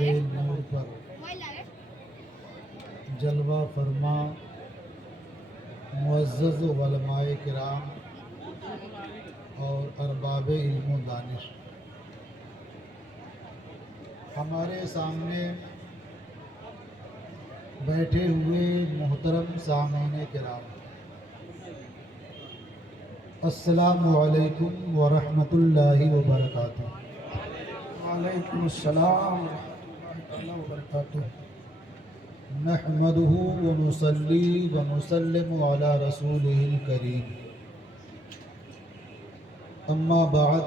ہمارے نور پر جلوہ فرما معزز علماء کرام اور ارباب علم و دانش، ہمارے سامنے بیٹھے ہوئے محترم سامعین کرام، السلام علیکم ورحمۃ اللہ وبرکاتہ۔ وعلیکم السلام ورحمۃ اللہ وبرکاتہ۔ نحمده ونصلي ونسلم على رسوله الكريم، اما بعد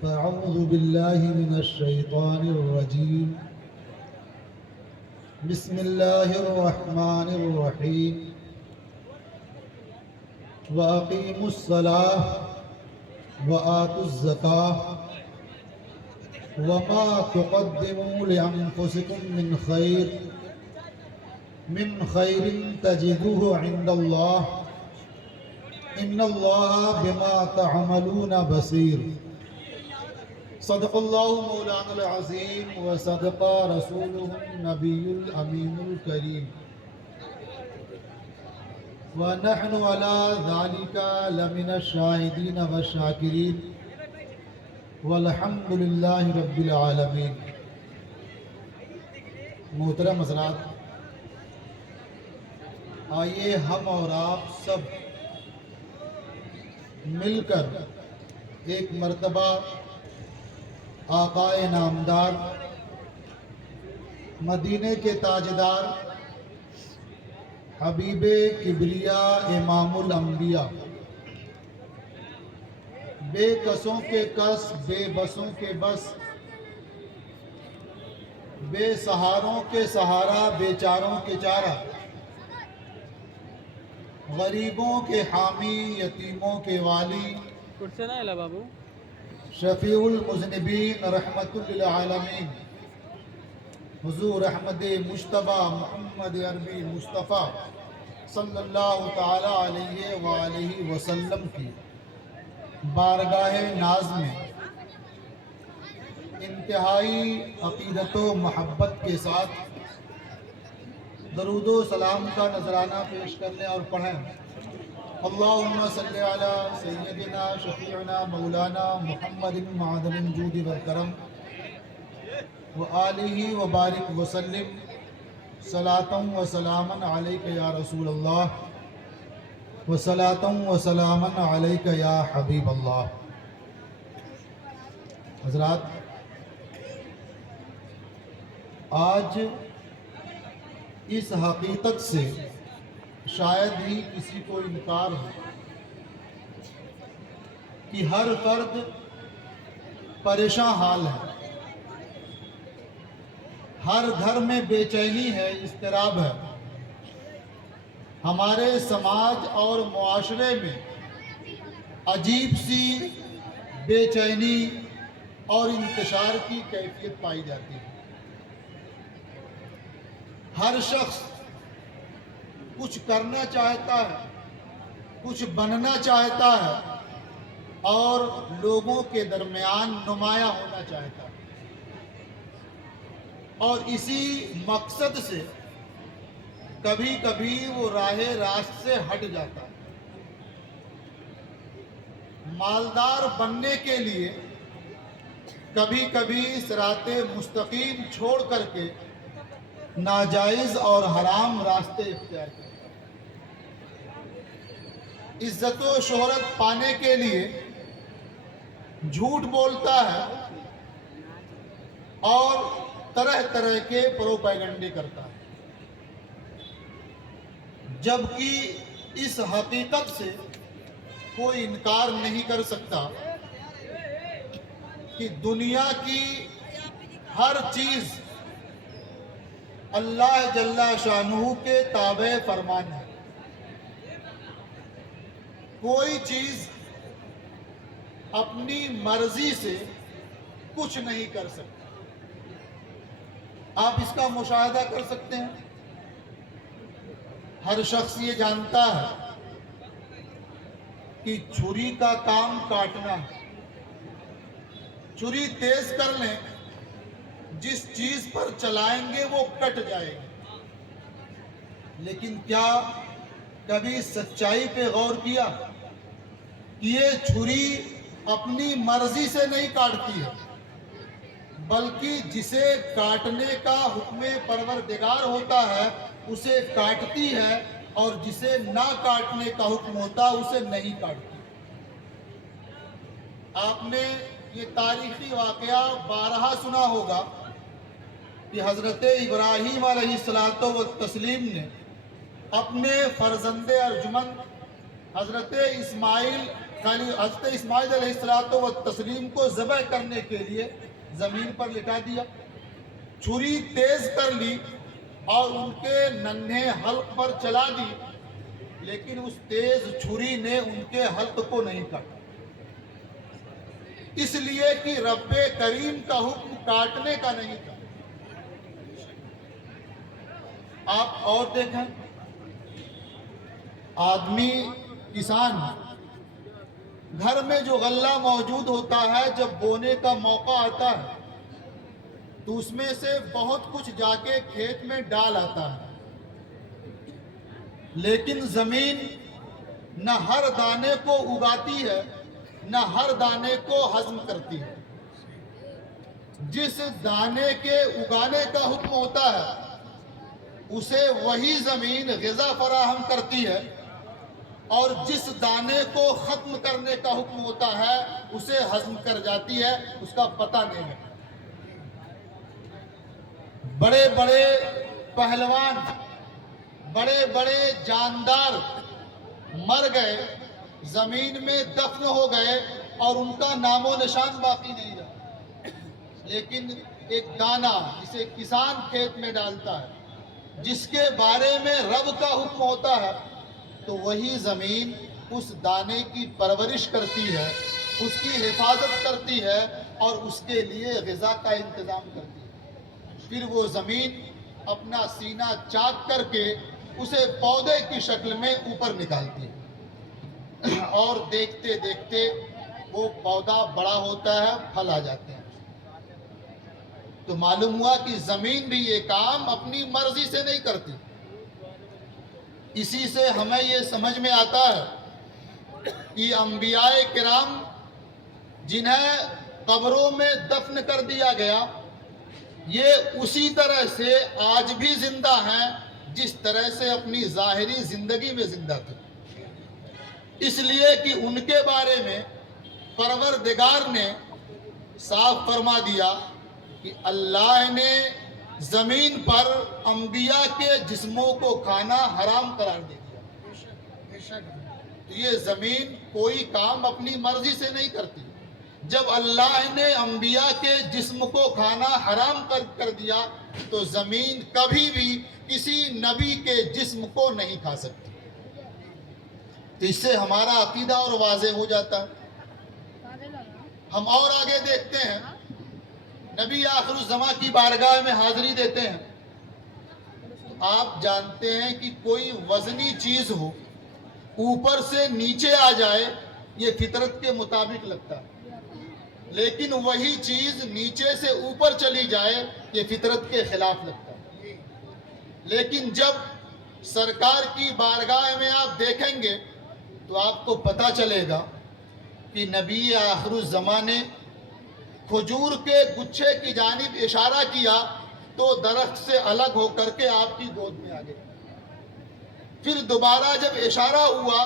فاعوذ بالله من الشيطان الرجيم، بسم الله الرحمن الرحيم، وأقيموا الصلاة وآتوا الزكاة وما تقدموا لأنفسكم من خير تجدوه عند الله إن الله بما تعملون بصير۔ صدق الله مولانا العظيم وصدق رسوله النبي الأمين الكريم، ونحن على ذلك لمن الشاهدين والشاكرين والحمد للہ رب العالمین۔ محترم حضرات، آئیے ہم اور آپ سب مل کر ایک مرتبہ آقائے نامدار، مدینے کے تاجدار، حبیب کبریا، امام الانبیاء، بے کسوں کے کس، بے بسوں کے بس، بے سہاروں کے سہارا، بے چاروں کے چارہ، غریبوں کے حامی، یتیموں کے والی، شفیع المذنبین، رحمت للعالمین، حضور احمد مجتبیٰ محمد عربی مصطفیٰ صلی اللہ تعالی علیہ وآلہ وسلم کی بارگاہ ناز میں انتہائی عقیدت و محبت کے ساتھ درود و سلام کا نذرانہ پیش کرنے اور پڑھیں۔ اللہم صلی علی سیدنا شفیعنا مولانا محمد معدن الجود والکرم وآلہ وبارک وسلم صلاۃ و سلاما علیک یا رسول اللہ وصلاۃ و سلاما علیک یا حبیب اللہ۔ حضرات، آج اس حقیقت سے شاید ہی کسی کو انکار ہو کہ ہر فرد پریشان حال ہے، ہر گھر میں بے چینی ہے، اضطراب ہے۔ ہمارے سماج اور معاشرے میں عجیب سی بے چینی اور انتشار کی کیفیت پائی جاتی ہے۔ ہر شخص کچھ کرنا چاہتا ہے، کچھ بننا چاہتا ہے اور لوگوں کے درمیان نمایاں ہونا چاہتا ہے، اور اسی مقصد سے کبھی کبھی وہ راہ راست سے ہٹ جاتا ہے۔ مالدار بننے کے لیے کبھی کبھی صراط مستقیم چھوڑ کر کے ناجائز اور حرام راستے اختیار کرتا ہے۔ عزت و شہرت پانے کے لیے جھوٹ بولتا ہے اور طرح طرح کے پروپیگنڈے کرتا ہے، جبکہ اس حقیقت سے کوئی انکار نہیں کر سکتا کہ دنیا کی ہر چیز اللہ جل شانہ کے تابع فرمان ہے۔ کوئی چیز اپنی مرضی سے کچھ نہیں کر سکتا۔ آپ اس کا مشاہدہ کر سکتے ہیں۔ ہر شخص یہ جانتا ہے کہ چھری کا کام کاٹنا ہے، چھری تیز کر لیں جس چیز پر چلائیں گے وہ کٹ جائے گی. لیکن کیا کبھی سچائی پہ غور کیا کہ یہ چھری اپنی مرضی سے نہیں کاٹتی ہے، بلکہ جسے کاٹنے کا حکم پروردگار ہوتا ہے اسے کاٹتی ہے، اور جسے نہ کاٹنے کا حکم ہوتا ہے اسے نہیں کاٹتی. آپ نے یہ تاریخی واقعہ بارہا سنا ہوگا کہ حضرت ابراہیم علیہ الصلوۃ والتسلیم نے اپنے فرزند ارجمند حضرت اسماعیل علیہ الصلوۃ والتسلیم کو ذبح کرنے کے لیے زمین پر لٹا دیا، چھری تیز کر لی اور ان کے ننھے حلق پر چلا دی، لیکن اس تیز چھری نے ان کے حلق کو نہیں کاٹا، اس لیے کہ رب کریم کا حکم کاٹنے کا نہیں تھا. آپ اور دیکھیں، آدمی کسان گھر میں جو غلہ موجود ہوتا ہے جب بونے کا موقع آتا ہے تو اس میں سے بہت کچھ جا کے کھیت میں ڈال آتا ہے، لیکن زمین نہ ہر دانے کو اگاتی ہے نہ ہر دانے کو ہضم کرتی ہے. جس دانے کے اگانے کا حکم ہوتا ہے اسے وہی زمین غذا فراہم کرتی ہے، اور جس دانے کو ختم کرنے کا حکم ہوتا ہے اسے ہضم کر جاتی ہے، اس کا پتہ نہیں ہے. بڑے بڑے پہلوان، بڑے بڑے جاندار مر گئے، زمین میں دفن ہو گئے اور ان کا نام و نشان باقی نہیں رہا، لیکن ایک دانہ جسے کسان کھیت میں ڈالتا ہے جس کے بارے میں رب کا حکم ہوتا ہے تو وہی زمین اس دانے کی پرورش کرتی ہے، اس کی حفاظت کرتی ہے اور اس کے لیے غذا کا انتظام کرتی ہے. پھر وہ زمین اپنا سینہ چاک کر کے اسے پودے کی شکل میں اوپر نکالتی ہے، اور دیکھتے دیکھتے وہ پودا بڑا ہوتا ہے، پھل آ جاتے ہیں. تو معلوم ہوا کہ زمین بھی یہ کام اپنی مرضی سے نہیں کرتی. اسی سے ہمیں یہ سمجھ میں آتا ہے کہ انبیاء کرام جنہیں قبروں میں دفن کر دیا گیا یہ اسی طرح سے آج بھی زندہ ہیں جس طرح سے اپنی ظاہری زندگی میں زندہ تھے، اس لیے کہ ان کے بارے میں پروردگار نے صاف فرما دیا کہ اللہ نے زمین پر انبیاء کے جسموں کو کھانا حرام قرار دے دیا. تو یہ زمین کوئی کام اپنی مرضی سے نہیں کرتی. جب اللہ نے انبیاء کے جسم کو کھانا حرام کر دیا تو زمین کبھی بھی کسی نبی کے جسم کو نہیں کھا سکتی. تو اس سے ہمارا عقیدہ اور واضح ہو جاتا ہے. ہم اور آگے دیکھتے ہیں، نبی آخر الزماں کی بارگاہ میں حاضری دیتے ہیں. آپ جانتے ہیں کہ کوئی وزنی چیز ہو اوپر سے نیچے آ جائے یہ فطرت کے مطابق لگتا ہے، لیکن وہی چیز نیچے سے اوپر چلی جائے یہ فطرت کے خلاف لگتا ہے. لیکن جب سرکار کی بارگاہ میں آپ دیکھیں گے تو آپ کو پتہ چلے گا کہ نبی آخر الزماں نے کھجور کے گچھے کی جانب اشارہ کیا تو درخت سے الگ ہو کر کے آپ کی گود میں آ گئے. پھر دوبارہ جب اشارہ ہوا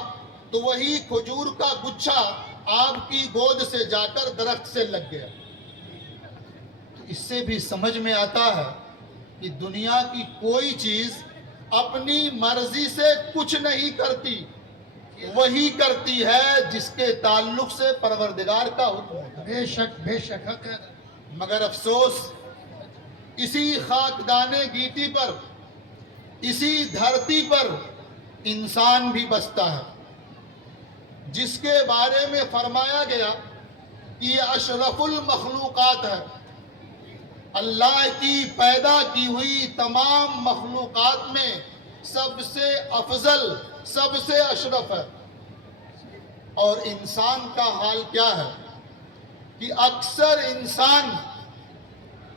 تو وہی کھجور کا گچھا آپ کی گود سے جا کر درخت سے لگ گیا. اس سے بھی سمجھ میں آتا ہے کہ دنیا کی کوئی چیز اپنی مرضی سے کچھ نہیں کرتی، وہی کرتی ہے جس کے تعلق سے پروردگار کا حکم ہوتا ہے. بے شک بے شک حق ہے. مگر افسوس اسی خاکدان گیتی پر، اسی دھرتی پر انسان بھی بستا ہے جس کے بارے میں فرمایا گیا کہ یہ اشرف المخلوقات ہے. اللہ کی پیدا کی ہوئی تمام مخلوقات میں سب سے افضل، سب سے اشرف ہے. اور انسان کا حال کیا ہے کہ اکثر انسان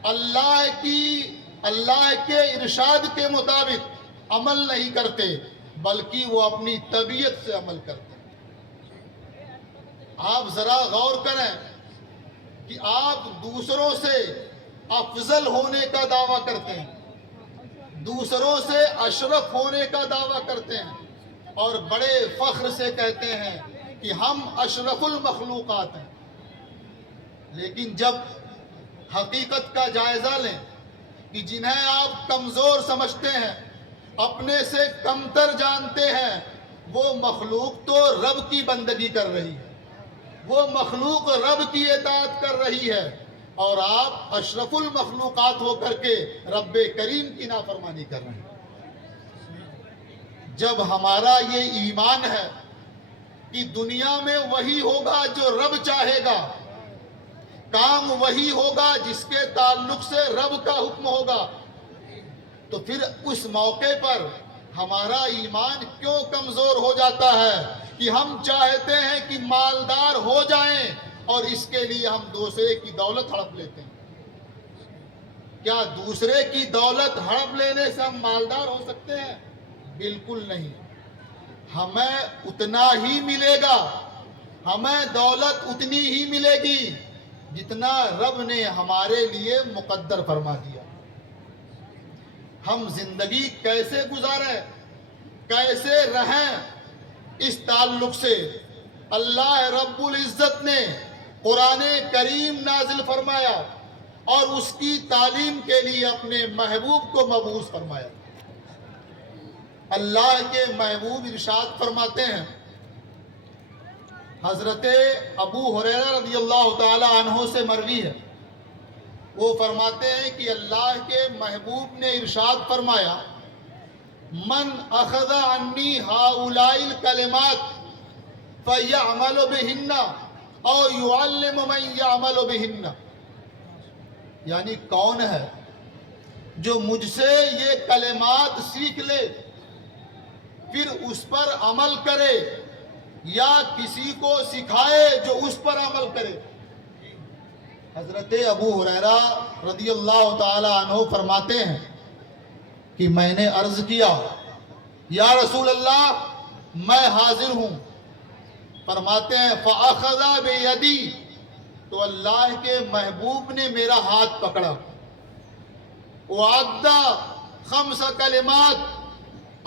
اللہ کے ارشاد کے مطابق عمل نہیں کرتے، بلکہ وہ اپنی طبیعت سے عمل کرتے ہیں۔ آپ ذرا غور کریں کہ آپ دوسروں سے افضل ہونے کا دعویٰ کرتے ہیں، دوسروں سے اشرف ہونے کا دعویٰ کرتے ہیں، اور بڑے فخر سے کہتے ہیں کہ ہم اشرف المخلوقات ہیں۔ لیکن جب حقیقت کا جائزہ لیں کہ جنہیں آپ کمزور سمجھتے ہیں، اپنے سے کمتر جانتے ہیں، وہ مخلوق تو رب کی بندگی کر رہی ہے، وہ مخلوق رب کی اطاعت کر رہی ہے، اور آپ اشرف المخلوقات ہو کر کے رب کریم کی نافرمانی کر رہے ہیں۔ جب ہمارا یہ ایمان ہے کہ دنیا میں وہی ہوگا جو رب چاہے گا، کام وہی ہوگا جس کے تعلق سے رب کا حکم ہوگا، تو پھر اس موقع پر ہمارا ایمان کیوں کمزور ہو جاتا ہے کہ ہم چاہتے ہیں کہ مالدار ہو جائیں اور اس کے لیے ہم دوسرے کی دولت ہڑپ لیتے ہیں۔ کیا دوسرے کی دولت ہڑپ لینے سے ہم مالدار ہو سکتے ہیں؟ بالکل نہیں۔ ہمیں اتنا ہی ملے گا، ہمیں دولت اتنی ہی ملے گی جتنا رب نے ہمارے لیے مقدر فرما دیا۔ ہم زندگی کیسے گزاریں، کیسے رہیں، اس تعلق سے اللہ رب العزت نے قرآن کریم نازل فرمایا اور اس کی تعلیم کے لیے اپنے محبوب کو مبعوث فرمایا۔ اللہ کے محبوب ارشاد فرماتے ہیں، حضرت ابو ہریرہ رضی اللہ تعالی عنہ سے مروی ہے، وہ فرماتے ہیں کہ اللہ کے محبوب نے ارشاد فرمایا، من اخذ عنی ہؤلاء الکلمات فیعمل بہن او یعلم من یعمل بہن، یعنی کون ہے جو مجھ سے یہ کلمات سیکھ لے پھر اس پر عمل کرے، یا کسی کو سکھائے جو اس پر عمل کرے۔ حضرت ابو ہریرہ رضی اللہ تعالی عنہ فرماتے ہیں کہ میں نے عرض کیا، یا رسول اللہ میں حاضر ہوں۔ فرماتے ہیں فَأَخَذَ بِيَدِي، تو اللہ کے محبوب نے میرا ہاتھ پکڑا، وَعَدَّ 5 کلمات،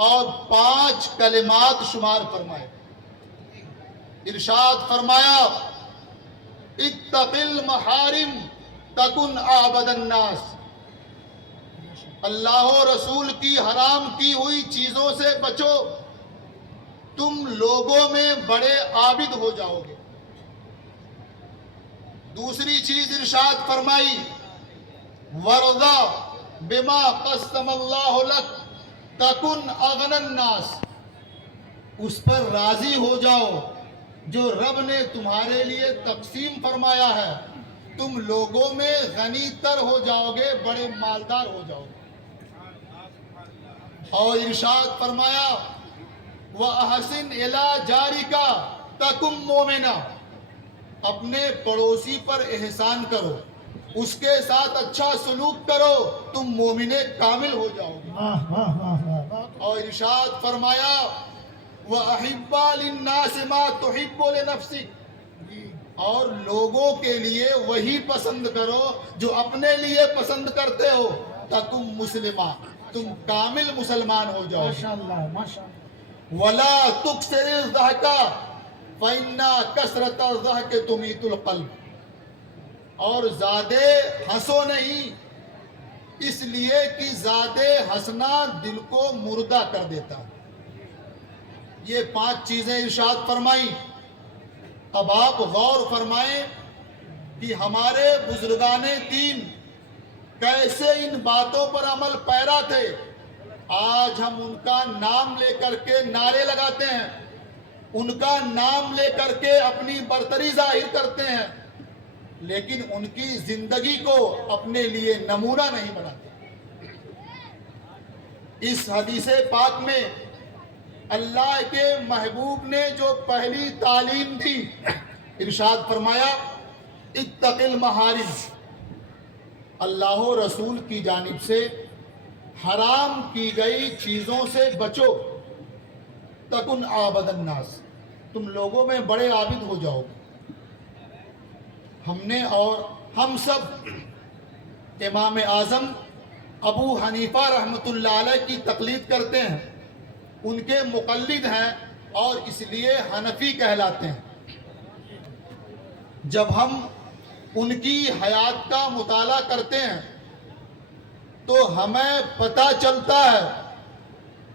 اور 5 کلمات شمار فرمائے۔ ارشاد فرمایا، اتق المحارم تکن اعبد الناس، اللہ و رسول کی حرام کی ہوئی چیزوں سے بچو، تم لوگوں میں بڑے عابد ہو جاؤ گے۔ دوسری چیز ارشاد فرمائی، وَرْضَ بِمَا قَسَّمَ اللَّهُ لَكَ تَكُنْ أَغْنَى النَّاسِ، اس پر راضی ہو جاؤ جو رب نے تمہارے لیے تقسیم فرمایا ہے، تم لوگوں میں غنی تر ہو جاؤ گے، بڑے مالدار ہو جاؤ گے۔ اور ارشاد فرمایا، وَأَحْسِنْ إِلَىٰ جَارِكَ تَكُنْ مُؤْمِنًا، اپنے پڑوسی پر احسان کرو، اس کے ساتھ اچھا سلوک کرو، تم مومن کامل ہو جاؤ گے۔ اور ارشاد فرمایا، وَأَحِبَّ لِلنَّاسِ مَا تُحِبُّ لِنَفْسِكَ، اور لوگوں کے لیے وہی پسند کرو جو اپنے لیے پسند کرتے ہو، تَكُنْ مُسْلِمًا، تم کامل مسلمان ہو جاؤ۔ وَلَا تُكْثِرِ الضَّحْكَ فَإِنَّ كَثْرَةَ الضَّحْكِ تُمِيتُ الْقَلْبَ، اور زیادہ ہنسو نہیں، اس لیے کہ زیادہ ہنسنا دل کو مردہ کر دیتا ہے۔ یہ 5 چیزیں ارشاد فرمائیں۔ اب آپ غور فرمائیں کہ ہمارے بزرگان دین کیسے ان باتوں پر عمل پیرا تھے۔ آج ہم ان کا نام لے کر کے نعرے لگاتے ہیں، ان کا نام لے کر کے اپنی برتری ظاہر کرتے ہیں، لیکن ان کی زندگی کو اپنے لیے نمونہ نہیں بناتے۔ اس حدیث پاک میں اللہ کے محبوب نے جو پہلی تعلیم دی، ارشاد فرمایا، اتق المحارم، اللہ و رسول کی جانب سے حرام کی گئی چیزوں سے بچو، تکن عابد الناس، تم لوگوں میں بڑے عابد ہو جاؤ گے۔ ہم نے اور ہم سب امام اعظم ابو حنیفہ رحمۃ اللہ علیہ کی تقلید کرتے ہیں، ان کے مقلد ہیں اور اس لیے حنفی کہلاتے ہیں۔ جب ہم ان کی حیات کا مطالعہ کرتے ہیں تو ہمیں پتہ چلتا ہے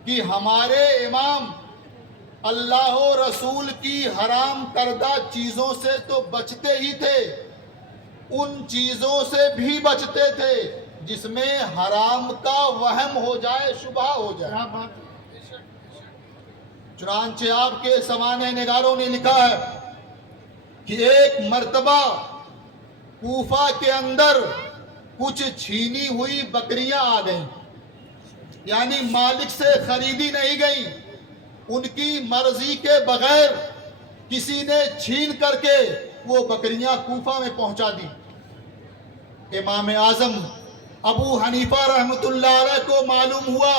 کہ ہمارے امام اللہ و رسول کی حرام کردہ چیزوں سے تو بچتے ہی تھے، ان چیزوں سے بھی بچتے تھے جس میں حرام کا وہم ہو جائے، شبہ ہو جائے۔ چنانچہ آپ کے سوانح نگاروں نے لکھا ہے کہ ایک مرتبہ کوفہ کے اندر کچھ چھینی ہوئی بکریاں آ گئیں، یعنی مالک سے خریدی نہیں گئیں، ان کی مرضی کے بغیر کسی نے چھین کر کے وہ بکریاں کوفہ میں پہنچا دی۔ امام اعظم ابو حنیفہ رحمۃ اللہ علیہ کو معلوم ہوا